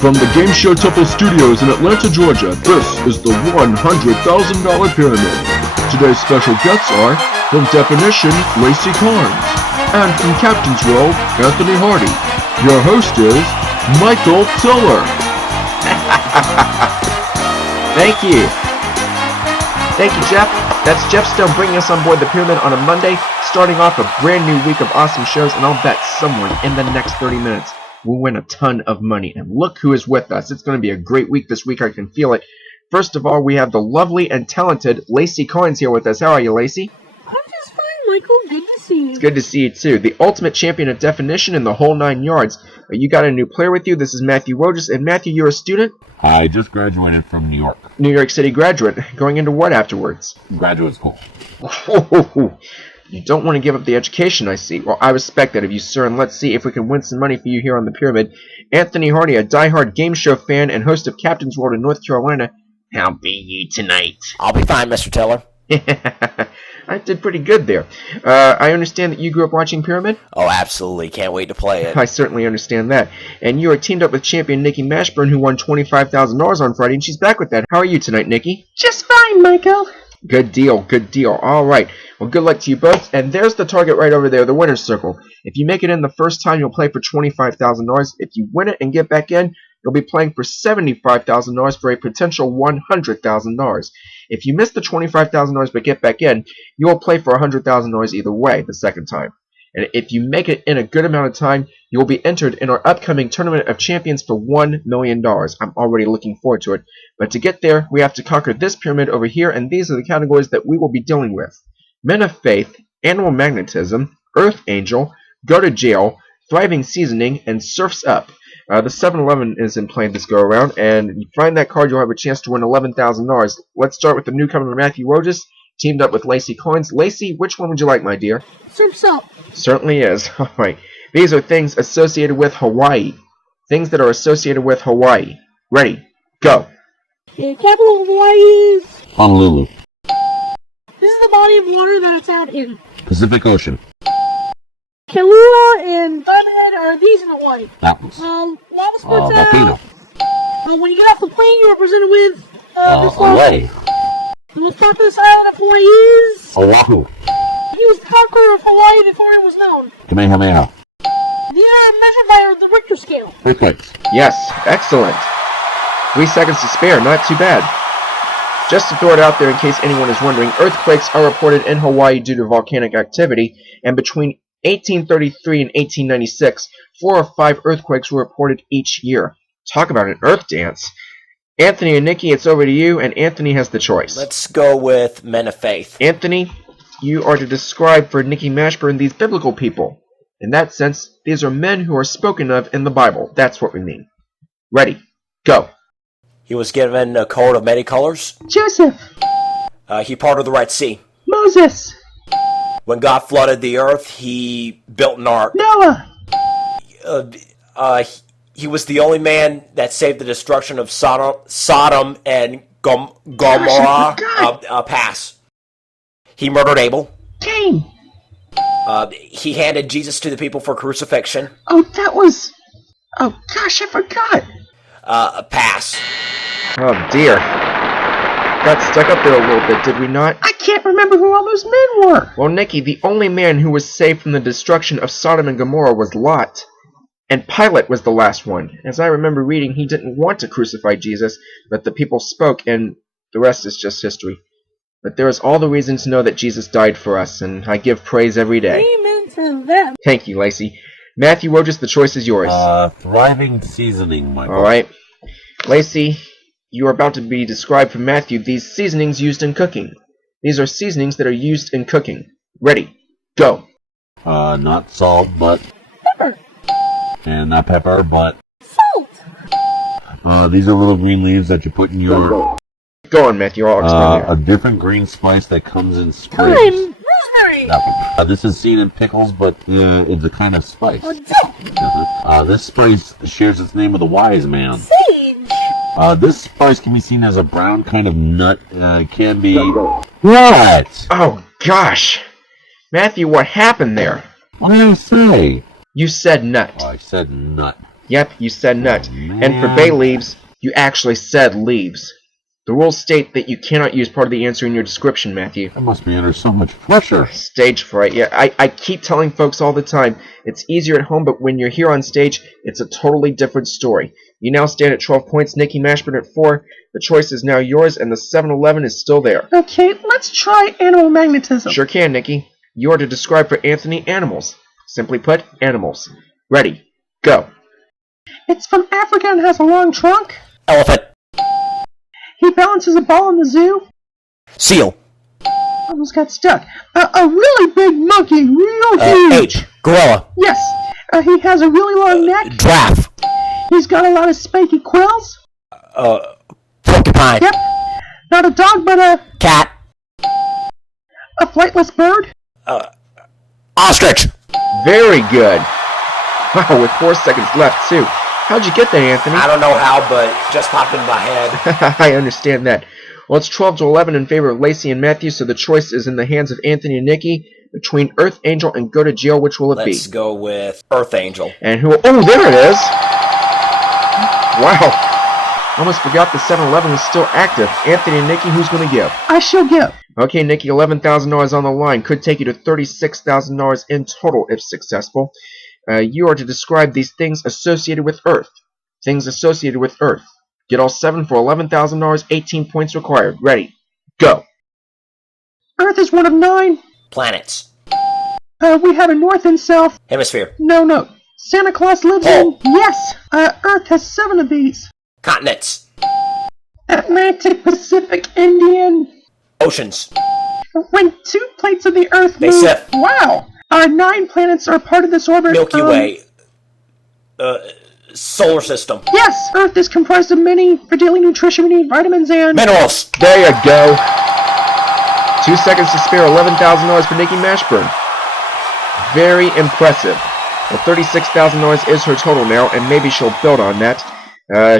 From the Game Show Temple Studios in Atlanta, Georgia, this is the $100,000 Pyramid. Today's special guests are, from Definition, Laci Carnes, and from Captain's World, Anthony Hardy. Your host is Michael Tiller. Thank you. Thank you, Jeff. That's Jeff Stone bringing us on board the Pyramid on a Monday, starting off a brand new week of awesome shows, and I'll bet someone in the next 30 minutes will win a ton of money. And look who is with us. It's going to be a great week this week. I can feel it. First of all, we have the lovely and talented Laci Carnes here with us. How are you, Laci? I'm just fine, Michael. Good to see you. It's good to see you, too. The ultimate champion of definition in the whole 9 yards. You got a new player with you. This is Matthew Wojis. And Matthew, you're a student? I just graduated from New York. New York City graduate. Going into what afterwards? Graduate school. You don't want to give up the education, I see. Well, I respect that of you, sir, and let's see if we can win some money for you here on the Pyramid. Anthony Hardy, a diehard game show fan and host of Captain's World in North Carolina. How be ye tonight? I'll be fine, Mr. Tiller. I did pretty good there. I understand that you grew up watching Pyramid? Oh, absolutely. Can't wait to play it. I certainly understand that. And you are teamed up with champion Nikki Mashburn, who won $25,000 on Friday, and she's back with that. How are you tonight, Nikki? Just fine, Michael. Good deal, good deal. All right. Well, good luck to you both. And there's the target right over there, the winner's circle. If you make it in the first time, you'll play for $25,000. If you win it and get back in, you'll be playing for $75,000 for a potential $100,000. If you miss the $25,000 but get back in, you will play for $100,000 either way the second time. And if you make it in a good amount of time, you will be entered in our upcoming Tournament of Champions for $1 million. I'm already looking forward to it. But to get there, we have to conquer this pyramid over here, and these are the categories that we will be dealing with. Men of Faith, Animal Magnetism, Earth Angel, Go to Jail, Thriving Seasoning, and Surf's Up. The 7-Eleven is in play this go-around, and if you find that card, you'll have a chance to win $11,000. Let's start with the newcomer Matthew Wojis, teamed up with Laci Carnes. Laci, which one would you like, my dear? Surf's Up. Certainly is. All right. These are things associated with Hawaii. Things that are associated with Hawaii. Ready. Go. The capital of Hawaii is... Honolulu. This is the body of water that it's out in. Pacific Ocean. Kailua and Diamond Head are these in Hawaii. Mountains. Lava splits Volcano. out. When you get off the plane, you're represented with this lava. Hawaii. The most populous island of Hawaii is... Oahu. He was the conqueror of Hawaii before it was known. Kamehameha. These are measured by the Richter scale. Earthquakes. Yes. Excellent. 3 seconds to spare. Not too bad. Just to throw it out there in case anyone is wondering, earthquakes are reported in Hawaii due to volcanic activity, and between 1833 and 1896, 4 or 5 earthquakes were reported each year. Talk about an earth dance. Anthony and Nikki, it's over to you, and Anthony has the choice. Let's go with Men of Faith. Anthony, you are to describe for Nikki Mashburn these biblical people. In that sense, these are men who are spoken of in the Bible. That's what we mean. Ready. Go. He was given a coat of many colors. Joseph. He parted the Red Sea. Moses. When God flooded the earth, he built an ark. Noah. He was the only man that saved the destruction of Sodom and Gomorrah pass. He murdered Abel. Cain. He handed Jesus to the people for crucifixion. Oh, that was... Oh, gosh, I forgot. Pass. Oh, dear. Got stuck up there a little bit, did we not? I can't remember who all those men were. Well, Nikki, the only man who was saved from the destruction of Sodom and Gomorrah was Lot. And Pilate was the last one. As I remember reading, he didn't want to crucify Jesus, but the people spoke, and the rest is just history. But there is all the reason to know that Jesus died for us, and I give praise every day. Amen to that. Thank you, Laci. Matthew Wojis, the choice is yours. Thriving Seasoning, Michael. All right. Laci, you are about to be described for Matthew these seasonings used in cooking. These are seasonings that are used in cooking. Ready. Go. Not salt, but... Pepper. And not pepper, but... Salt. These are little green leaves that you put in your... Go on, Matthew. I'll explain a different green spice that comes in sprigs. Thyme. Rosemary. This is seen in pickles, but it's a kind of spice. This spice shares its name with a wise man. Sage. This spice can be seen as a brown kind of nut. Can be... What? Oh, gosh. Matthew, what happened there? What did I say? You said nut. Oh, I said nut. Yep, you said nut. And for bay leaves, you actually said leaves. The rules state that you cannot use part of the answer in your description, Matthew. I must be under so much pressure. Stage fright. Yeah, I keep telling folks all the time, it's easier at home, but when you're here on stage, it's a totally different story. You now stand at 12 points, Nikki Mashburn at 4. The choice is now yours, and the 7-Eleven is still there. Okay, let's try animal magnetism. Sure can, Nikki. You are to describe for Anthony animals. Simply put, animals. Ready, go. It's from Africa and has a long trunk. Elephant. He balances a ball in the zoo. Seal. Almost got stuck. A really big monkey, real huge. H. Gorilla. Yes. He has a really long neck. Giraffe. He's got a lot of spiky quills. Porcupine. Yep. Not a dog, but a Cat. flightless bird. Ostrich. Very good. Wow, with 4 seconds left, too. How'd you get that, Anthony? I don't know how, but it just popped in my head. I understand that. Well, it's 12-11 in favor of Laci and Matthew, so the choice is in the hands of Anthony and Nikki between Earth Angel and Go to Jail. Which will it be? Let's go with Earth Angel. And who? Oh, there it is! Wow. Almost forgot the 7-Eleven was still active. Anthony and Nikki, who's going to give? I shall give. Okay, Nikki, $11,000 on the line. Could take you to $36,000 in total if successful. You are to describe these things associated with Earth. Things associated with Earth. Get all 7 for $11,000, 18 points required. Ready, go. Earth is one of 9. Planets. We have a north and south. Hemisphere. No. Santa Claus lives in... Yes. Earth has 7 of these. Continents. Atlantic, Pacific, Indian. Oceans. When 2 plates of the Earth They move... shift. Wow. 9 planets are part of this orbit. Milky Way. Solar system. Yes. Earth is comprised of many. For daily nutrition, we need vitamins and... Minerals. There you go. 2 seconds to spare, $11,000 for Nikki Mashburn. Very impressive. Well, $36,000 is her total now, and maybe she'll build on that.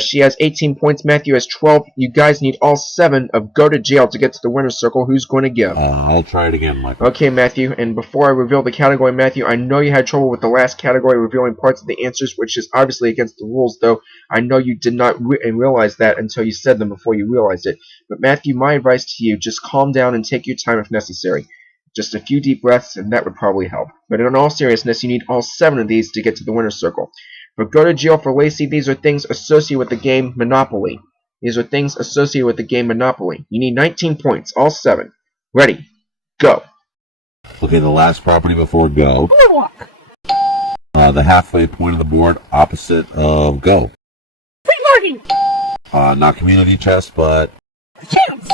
She has 18 points. Matthew has 12. You guys need all 7 of Go to Jail to get to the winner's circle. Who's going to give? I'll try it again, Michael. Okay, Matthew, and before I reveal the category, Matthew, I know you had trouble with the last category revealing parts of the answers, which is obviously against the rules, though I know you did not realize that until you said them before you realized it. But Matthew, my advice to you, just calm down and take your time if necessary. Just a few deep breaths, and that would probably help. But in all seriousness, you need all 7 of these to get to the winner's circle. For Go to Jail for Laci, these are things associated with the game Monopoly. These are things associated with the game Monopoly. You need 19 points, all 7. Ready, go. Okay, the last property before go. The halfway point of the board opposite of go. Free parking. Not community chest, but Chance.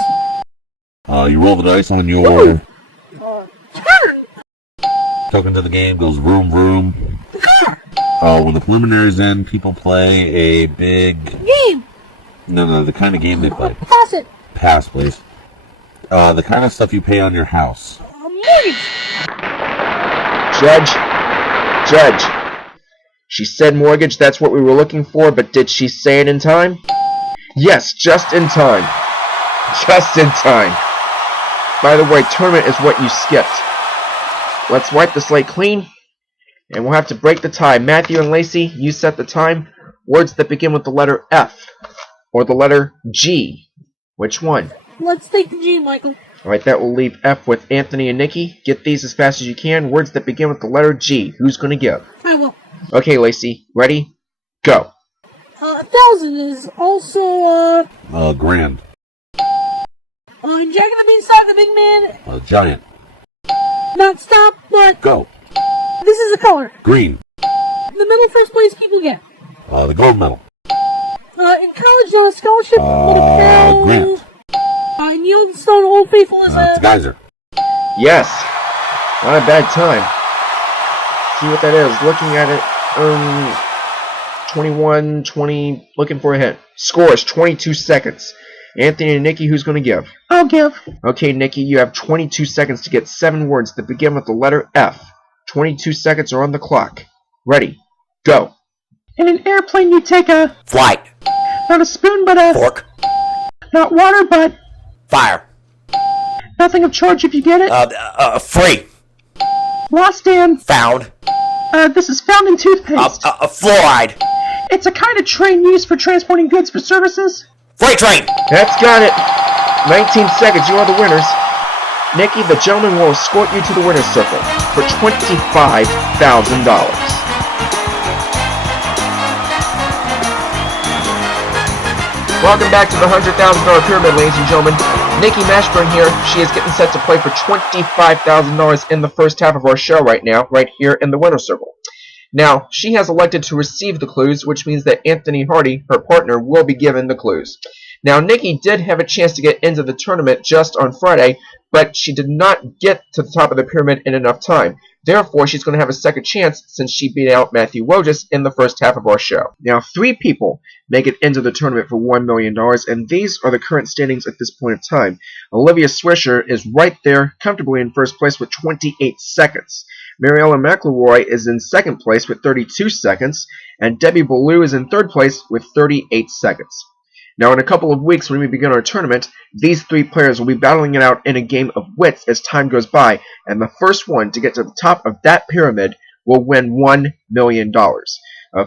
you roll the dice on your Turn. token to the game, goes vroom vroom. When the preliminaries end, people play a big... Game. No, the kind of game they play. Pass it. Pass, please. The kind of stuff you pay on your house. Mortgage. Judge. She said mortgage, that's what we were looking for, but did she say it in time? Yes, just in time. Just in time. By the way, tournament is what you skipped. Let's wipe the slate clean. And we'll have to break the tie. Matthew and Laci, you set the time. Words that begin with the letter F or the letter G. Which one? Let's take the G, Michael. Alright, that will leave F with Anthony and Nikki. Get these as fast as you can. Words that begin with the letter G. Who's going to give? I will. Okay, Laci. Ready? Go. 1,000 is also, Grand. Jack and the Beanstalk, the big man. Giant. Not stop, but... Go. This is a color. Green. The middle first place people get. The gold medal. In college, not a scholarship, but a barrel. Grant. In Yellowstone, Old Faithful is It's a geyser. Yes. Not a bad time. See what that is. Looking at it, 21, 20, looking for a hint. Score is 22 seconds. Anthony and Nikki, who's going to give? I'll give. Okay, Nikki, you have 22 seconds to get 7 words that begin with the letter F. 22 seconds are on the clock. Ready, go. In an airplane, you take a... Flight. Not a spoon, but a... Fork. Not water, but... Fire. Nothing of charge if you get it. Free. Lost and... Found. This is found in toothpaste. Fluoride. It's a kind of train used for transporting goods for services. Freight train! That's got it. 19 seconds, you are the winners. Nikki, the gentleman will escort you to the winner's circle for $25,000. Welcome back to the $100,000 pyramid, ladies and gentlemen. Nikki Mashburn here. She is getting set to play for $25,000 in the first half of our show right now, right here in the winner's circle. Now, she has elected to receive the clues, which means that Anthony Hardy, her partner, will be given the clues. Now, Nikki did have a chance to get into the tournament just on Friday, but she did not get to the top of the pyramid in enough time. Therefore, she's going to have a second chance since she beat out Matthew Wojis in the first half of our show. Now, 3 people make it into the tournament for $1 million, and these are the current standings at this point in time. Olivia Swisher is right there, comfortably in first place with 28 seconds. Mariella McElroy is in second place with 32 seconds, and Debbie Ballou is in third place with 38 seconds. Now, in a couple of weeks when we begin our tournament, these 3 players will be battling it out in a game of wits as time goes by, and the first one to get to the top of that pyramid will win $1 million.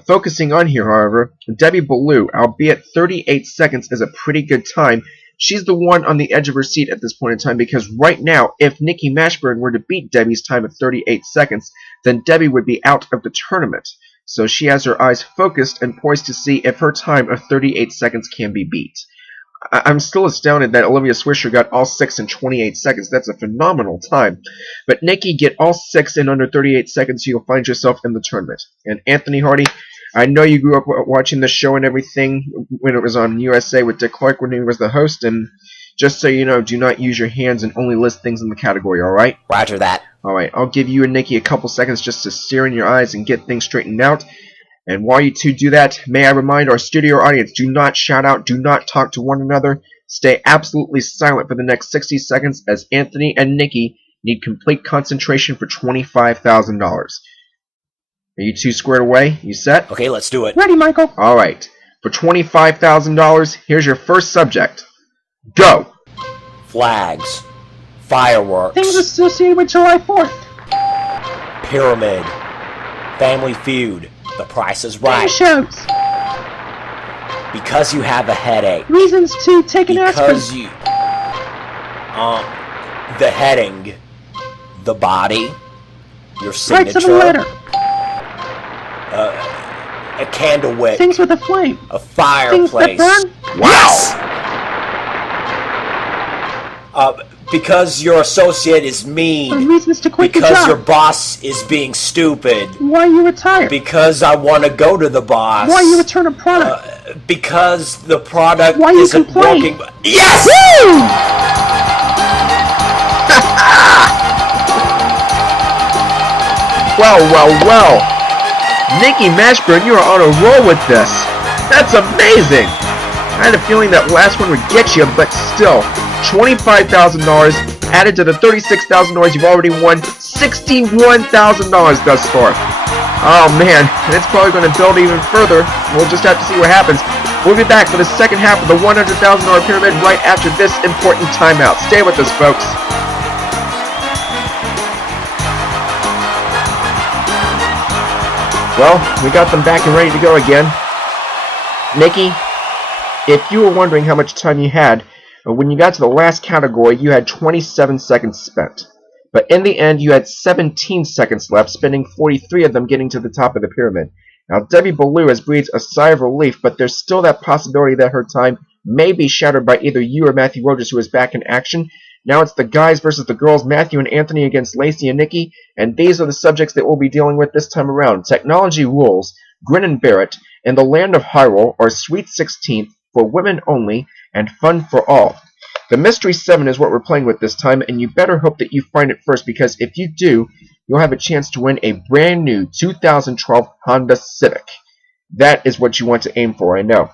Focusing on here, however, Debbie Ballou, albeit 38 seconds is a pretty good time. She's the one on the edge of her seat at this point in time because right now, if Nikki Mashburn were to beat Debbie's time of 38 seconds, then Debbie would be out of the tournament. So she has her eyes focused and poised to see if her time of 38 seconds can be beat. I'm still astounded that Olivia Swisher got all 6 in 28 seconds. That's a phenomenal time. But Nikki, get all 6 in under 38 seconds, you'll find yourself in the tournament. And Anthony Hardy, I know you grew up watching the show and everything when it was on USA with Dick Clark when he was the host, and just so you know, do not use your hands and only list things in the category, alright? Roger that. Alright, I'll give you and Nikki a couple seconds just to stare in your eyes and get things straightened out. And while you two do that, may I remind our studio audience, do not shout out, do not talk to one another. Stay absolutely silent for the next 60 seconds as Anthony and Nikki need complete concentration for $25,000. Are you two squared away? You set? Okay, let's do it. Ready, Michael. Alright, for $25,000, here's your first subject. Go! Flags. Fireworks. Things associated with July 4th. Pyramid. Family Feud. The Price is Game Right. shows. Because you have a headache. Reasons to take an aspirin. Because you... the heading. The body. Your Rights of a signature. letter. A candle wick. Things with a flame. A Things fireplace. that burn. Yes! Because your associate is mean. Reasons to quit the Because job. your boss is being stupid. Why you retire. Because I want to go to the boss. Why you return a product. Because the product Why you isn't complain. working. Yes! Well. Nikki Mashburn, you are on a roll with this. That's amazing. I had a feeling that last one would get you, but still, $25,000 added to the $36,000 you've already won, $61,000 thus far. Oh man, and it's probably going to build even further. We'll just have to see what happens. We'll be back for the second half of the $100,000 pyramid right after this important timeout. Stay with us, folks. Well, we got them back and ready to go again. Nikki, if you were wondering how much time you had, when you got to the last category, you had 27 seconds spent. But in the end, you had 17 seconds left, spending 43 of them getting to the top of the pyramid. Now, Debbie Ballou has breathed a sigh of relief, but there's still that possibility that her time may be shattered by either you or Matthew Wojis, who is back in action. Now it's the guys versus the girls, Matthew and Anthony against Laci and Nikki, and these are the subjects that we'll be dealing with this time around. Technology rules, Grin and Barrett, and the land of Hyrule are Sweet 16th, for women only, and fun for all. The Mystery 7 is what we're playing with this time, and you better hope that you find it first, because if you do, you'll have a chance to win a brand new 2012 Honda Civic. That is what you want to aim for, I know.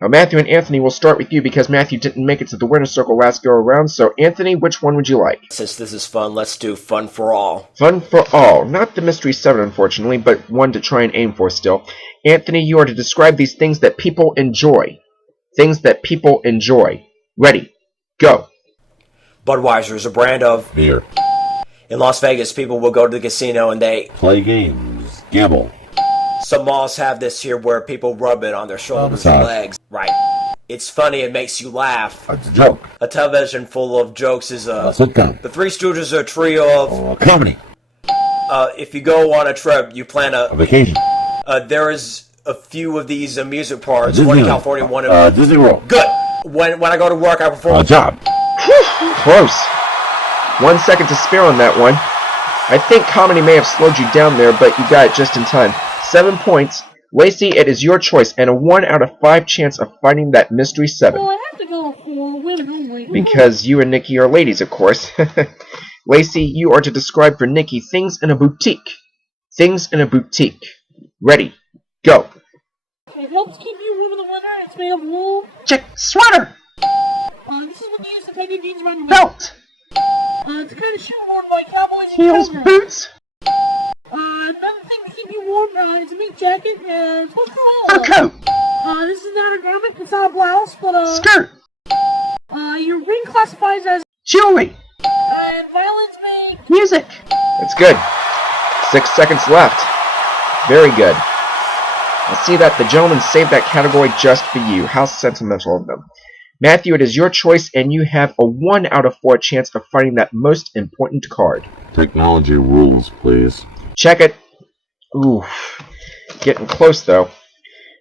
Now, Matthew and Anthony, will start with you because Matthew didn't make it to the winner's circle last go around. So, Anthony, which one would you like? Since this is fun, let's do Fun for All. Fun for all. Not the Mystery 7, unfortunately, but one to try and aim for still. Anthony, you are to describe these things that people enjoy. Things that people enjoy. Ready. Go. Budweiser is a brand of... Beer. In Las Vegas, people will go to the casino and they... Play games. Gamble. Some malls have this here where people rub it on their shoulders and Massage. legs. Right. It's funny, it makes you laugh. It's a joke. A television full of jokes is A sitcom. The Three Stooges are a trio of... Or a comedy. If you go on a trip, you plan A vacation. there is a few of these amusement parks. One in Disneyland. California, one in... Disney World. Good. When I go to work, I perform... A job. Close. 1 second to spare on that one. I think comedy may have slowed you down there, but you got it just in time. 7 points. Laci, it is your choice, and a 1 out of 5 chance of finding that mystery 7. Well, I have to go for win only. Because you and Nikki are ladies, of course. Laci, you are to describe for Nikki things in a boutique. Things in a boutique. Ready. Go. It helps keep you warm in the winter. It's made of wool. Check sweater. This is what you use to tie your jeans around your belt. It's kind of shoe worn by cowboys. Heels, boots. Another thing to keep you warm is a meat jacket. It's what's called a coat. This is not a garment. It's not a blouse, but a skirt. Your ring classifies as jewelry. And violins make music. That's good. 6 seconds left. Very good. I see that the gentleman saved that category just for you. How sentimental of them. Matthew, it is your choice, and you have a 1 out of 4 chance of finding that most important card. Technology rules, please. Check it. Ooh. Getting close, though.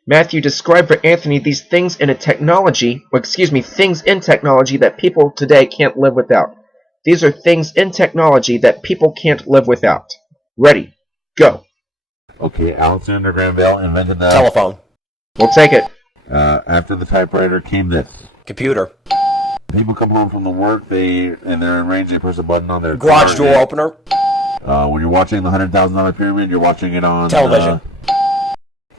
Matthew, describe for Anthony these things in things in technology that people today can't live without. These are things in technology that people can't live without. Ready. Go. Okay, Alexander Graham Bell invented the Telephone. We'll take it. After the typewriter came this. Computer. People come home from the work, and they're in range, they press a button on their Garage car, door opener. When you're watching the $100,000 pyramid, you're watching it on Television.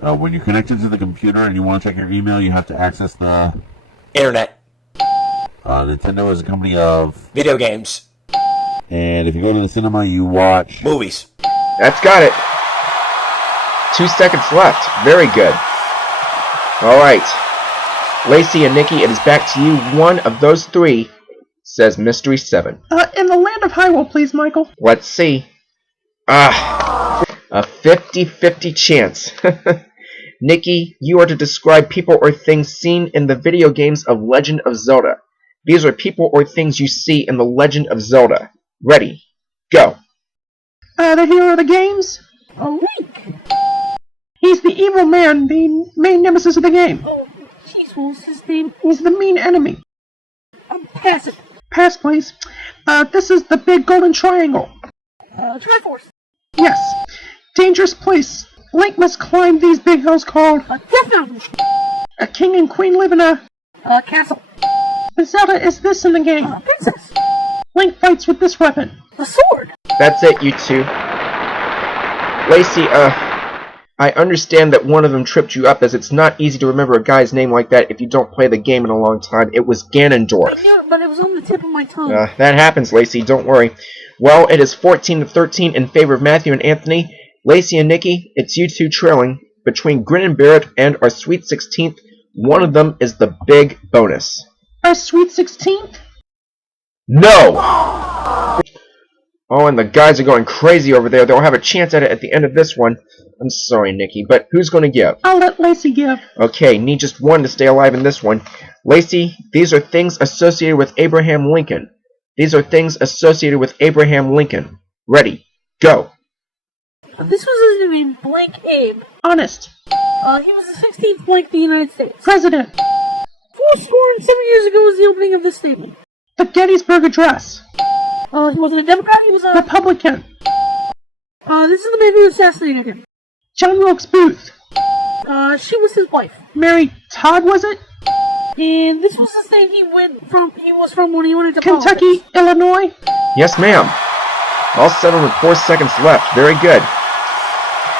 When you're connected to the computer and you want to check your email, you have to access the Internet. Nintendo is a company of, Video games. and if you go to the cinema, you watch. Movies. That's got it. 2 seconds left. Very good. Alright. Laci and Nikki, it is back to you. One of those 3 says Mystery 7. In the land of Hyrule, please, Michael. Let's see. A 50-50 chance. Nikki, you are to describe people or things seen in the video games of Legend of Zelda. These are people or things you see in the Legend of Zelda. Ready. Go. The hero of the games? Link. He's the evil man, the main nemesis of the game. Oh, jeez, what's his name? He's the main enemy. Pass it. Pass, please. This is the big golden triangle. Triforce. Yes. Dangerous place. Link must climb these big hills called Death Mountain. A king and queen live in a castle. Zelda is this in the game? Princess. Link fights with this weapon. The sword. That's it, you two. Laci, I understand that one of them tripped you up, as it's not easy to remember a guy's name like that if you don't play the game in a long time. It was Ganondorf. I knew it, but it was on the tip of my tongue. That happens, Laci, don't worry. Well, it is 14-13 in favor of Matthew and Anthony. Laci and Nikki, it's you two trailing. Between Grin and Barrett and our Sweet 16th, one of them is the big bonus. Our Sweet 16th? No! Oh, and the guys are going crazy over there. They'll have a chance at it at the end of this one. I'm sorry, Nikki, but who's going to give? I'll let Laci give. Okay, need just one to stay alive in this one. Laci, these are things associated with Abraham Lincoln. These are things associated with Abraham Lincoln. Ready, go. This was his name, Blank Abe. Honest. He was the 16th blank of the United States. President. 407 years ago was the opening of this statement. The Gettysburg Address. He wasn't a Democrat, he was a Republican. This is the man who assassinated him. John Wilkes Booth. She was his wife. Mary Todd, was it? And this was the state he was from when he went into Kentucky, politics. Illinois. Yes, ma'am. All 7 with 4 seconds left. Very good.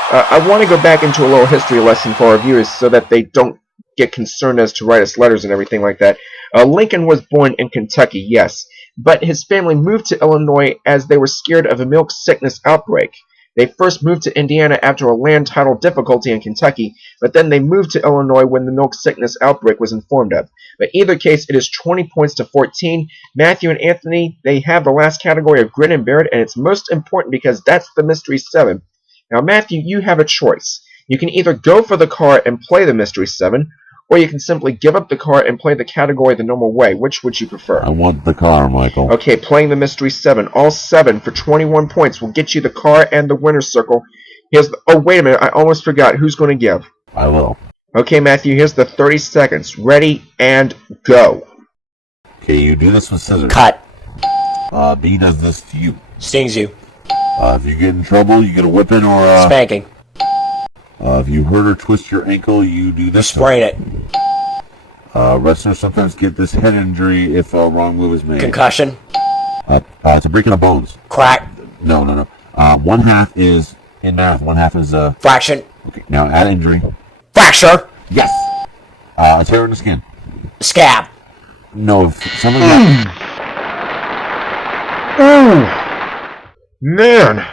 I want to go back into a little history lesson for our viewers so that they don't get concerned as to write us letters and everything like that. Lincoln was born in Kentucky, yes, but his family moved to Illinois as they were scared of a milk sickness outbreak. They first moved to Indiana after a land title difficulty in Kentucky, but then they moved to Illinois when the milk sickness outbreak was informed of. But either case, it is 20 points to 14. Matthew and Anthony, they have the last category of Grin and Barrett, and it's most important because that's the Mystery 7. Now, Matthew, you have a choice. You can either go for the car and play the Mystery 7, or you can simply give up the car and play the category the normal way. Which would you prefer? I want the car, Michael. Okay, playing the Mystery 7. All 7 for 21 points will get you the car and the winner's circle. Oh, wait a minute. I almost forgot. Who's going to give? I will. Okay, Matthew, here's the 30 seconds. Ready, and go. Okay, you do this with scissors. Cut. B does this to you. Stings you. If you get in trouble, you get a whipping or a... Spanking. If you hurt or twist your ankle, you do this. Sprain it. Wrestlers sometimes get this head injury if a wrong move is made. Concussion. It's a breaking of bones. Crack. No. One half is, in math, one half is... Fraction. Okay, now add injury. Fracture. Yes! A tear in the skin. Scab. No, if something like... Oh, man.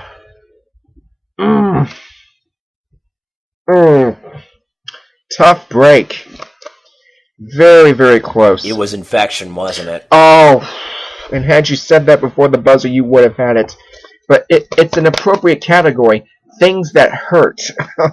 Tough break. Very, very close. It was infection, wasn't it? Oh, and had you said that before the buzzer, you would have had it. But it's an appropriate category. Things that hurt.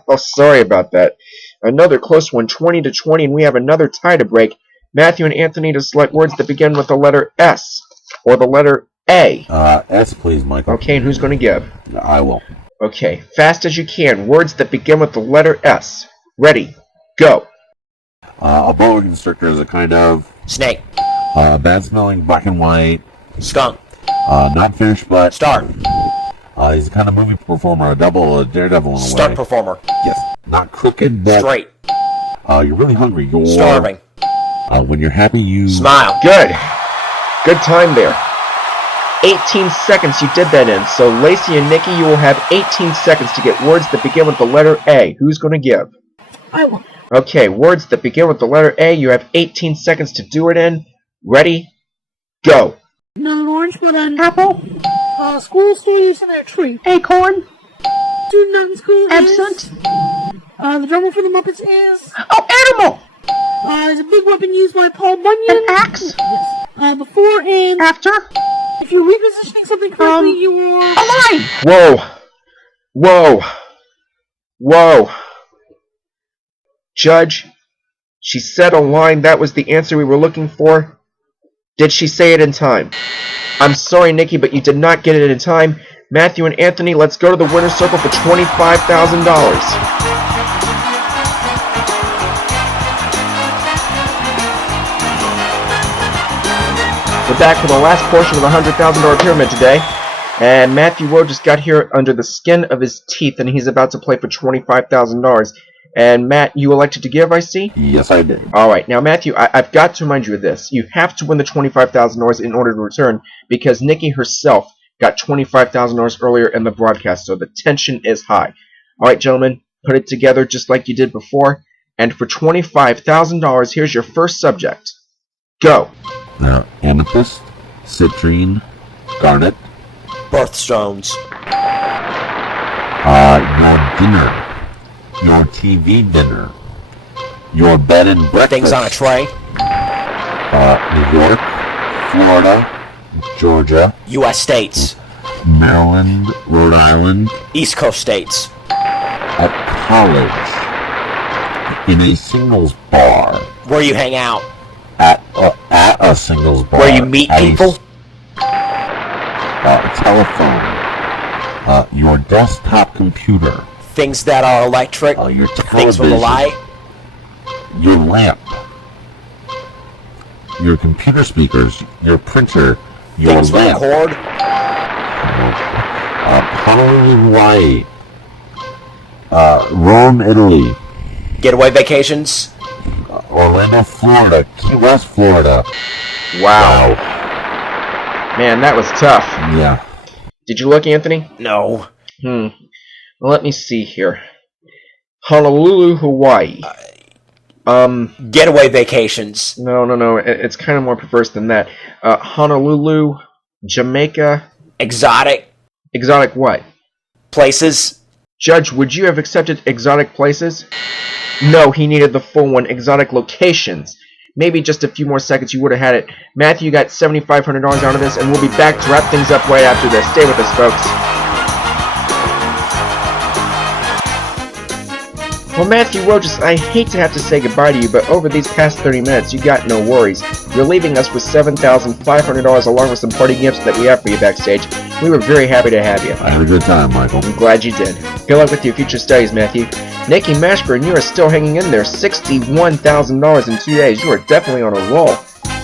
Oh, sorry about that. Another close one, 20-20, and we have another tie to break. Matthew and Anthony to select words that begin with the letter S or the letter A. S, please, Michael. Okay, and who's going to give? I will. Okay, fast as you can. Words that begin with the letter S. Ready, go. A boa constrictor is a kind of... Snake. Bad-smelling, black and white. Skunk. Not fish, but... Start. He's a kind of movie performer, a daredevil in a way. Stunt performer. Yes. Not crooked, but... Straight. You're really hungry. You're... Starving. When you're happy, you... Smile. Good. Good time there. 18 seconds you did that in. So Laci and Nikki, you will have 18 seconds to get words that begin with the letter A. Who's going to give? I will. Okay, words that begin with the letter A. You have 18 seconds to do it in. Ready? Go. Not an orange, but an apple. School stays in a tree. Acorn. Student not in school. Absent. The drummer for the Muppets is... Oh, animal! Is a big weapon used by Paul Bunyan. An axe. Yes. Before and... After. If you're repositioning something correctly, you are... Alive! Whoa. Whoa. Whoa. Judge, she said a line. That was the answer we were looking for. Did she say it in time? I'm sorry, Nikki, but you did not get it in time. Matthew and Anthony, let's go to the winner's circle for $25,000. We're back for the last portion of the $100,000 pyramid today, and Matthew Wojis got here under the skin of his teeth, and he's about to play for $25,000. And Matt, you elected to give, I see? Yes, I did. All right, now Matthew, I've got to remind you of this. You have to win the $25,000 in order to return, because Nikki herself got $25,000 earlier in the broadcast, so the tension is high. All right, gentlemen, put it together just like you did before, and for $25,000, here's your first subject. Go. Amethyst, citrine, garnet. Birthstones. Your dinner. Your TV dinner. Your bed and breakfast. Things on a tray. New York, Florida, Georgia. U.S. states. Maryland, Rhode Island. East Coast states. At college. In a singles bar. Where you hang out. At a singles bar. Where you meet people. Telephone. Your desktop computer. Things that are electric. Your television. Things with a light. Your lamp. Your computer speakers. Your printer. Your Things lamp. with a cord. Honolulu, Hawaii. Rome, Italy. Getaway vacations. Orlando, Florida. Key West, Florida. Wow. Man, that was tough. Yeah. Did you look, Anthony? No. Well, let me see here. Honolulu, Hawaii. Getaway vacations. No. It's kind of more perverse than that. Honolulu, Jamaica. Exotic. Exotic what? Places. Judge, would you have accepted exotic places? No, he needed the full one. Exotic locations. Maybe just a few more seconds you would have had it. Matthew got $7,500 out of this, and we'll be back to wrap things up right after this. Stay with us, folks. Well, Matthew Wojis, I hate to have to say goodbye to you, but over these past 30 minutes, you got no worries. You're leaving us with $7,500 along with some party gifts that we have for you backstage. We were very happy to have you. I had a good time, Michael. I'm glad you did. Good luck with your future studies, Matthew. Nikki Mashburn, you are still hanging in there. $61,000 in 2 days. You are definitely on a roll.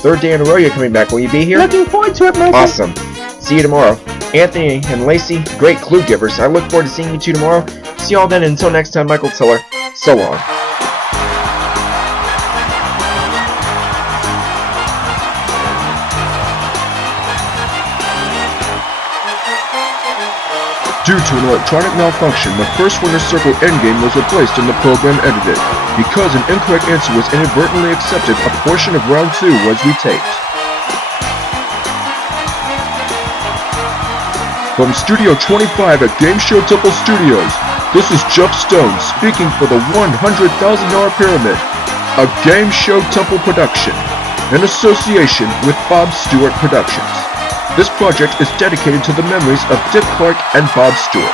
Third day in a row you're coming back. Will you be here? Looking forward to it, Michael. Awesome. See you tomorrow. Anthony and Laci, great clue givers. I look forward to seeing you two tomorrow. See y'all then. Until next time, Michael Tiller. So long. Due to an electronic malfunction, the first winner's circle endgame was replaced and the program edited. Because an incorrect answer was inadvertently accepted, a portion of round 2 was retaped. From Studio 25 at Game Show Temple Studios, this is Jeff Stone speaking for the $100,000 Pyramid, a Game Show Temple production, in association with Bob Stewart Productions. This project is dedicated to the memories of Dick Clark and Bob Stewart.